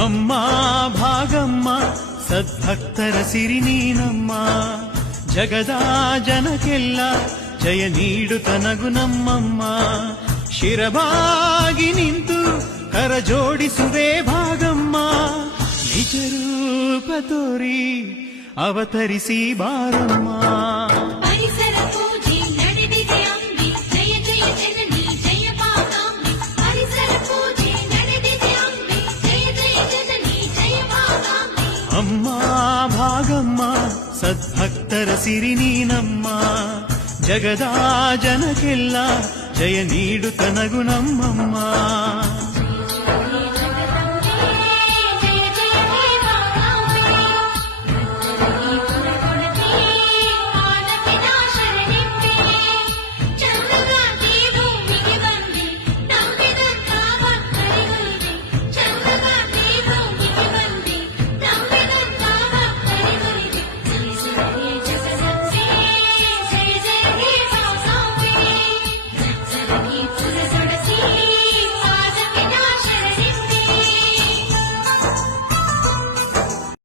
ಅಮ್ಮ ಭಾಗಮ್ಮ ಸದ್ಭಕ್ತರ ಸಿರಿ ನೀನಮ್ಮ, ಜಗದ ಜನಕ್ಕೆಲ್ಲ ಜಯ ನೀಡುತ್ತ ನಗು ನಮ್ಮಮ್ಮ. ಶಿರಬಾಗಿ ನಿಂತು ಕರ ಜೋಡಿಸುವೆ ಭಾಗಮ್ಮ, ನಿಜ ರೂಪ ತೋರಿ ಅವತರಿಸಿ ಬಾರಮ್ಮ. ಪರಿಸರ ಪೂಜೆ ನಡೆದಿದೆ ಅಂಬಿ, ಜಯ ಜಯ ಜನನಿ ಜಯ ಭಾಗಾಂಬಿ. ಪರಿಸರ ಪೂಜೆ ನಡೆದಿದೆ ಅಂಬಿ, ಜಯ ಜಯ ಜನನಿ ಜಯ ಭಾಗಾಂಬಿ. ಅಮ್ಮ ಭಾಗಮ್ಮ ಸದ್ಭಕ್ತರ ಸಿರಿ ನೀನಮ್ಮ, ಜಗದ ಜನಕ್ಕೆಲ್ಲ ಜಯ ನೀಡುತ್ತ ನಗು ನಮ್ಮಮ್ಮ.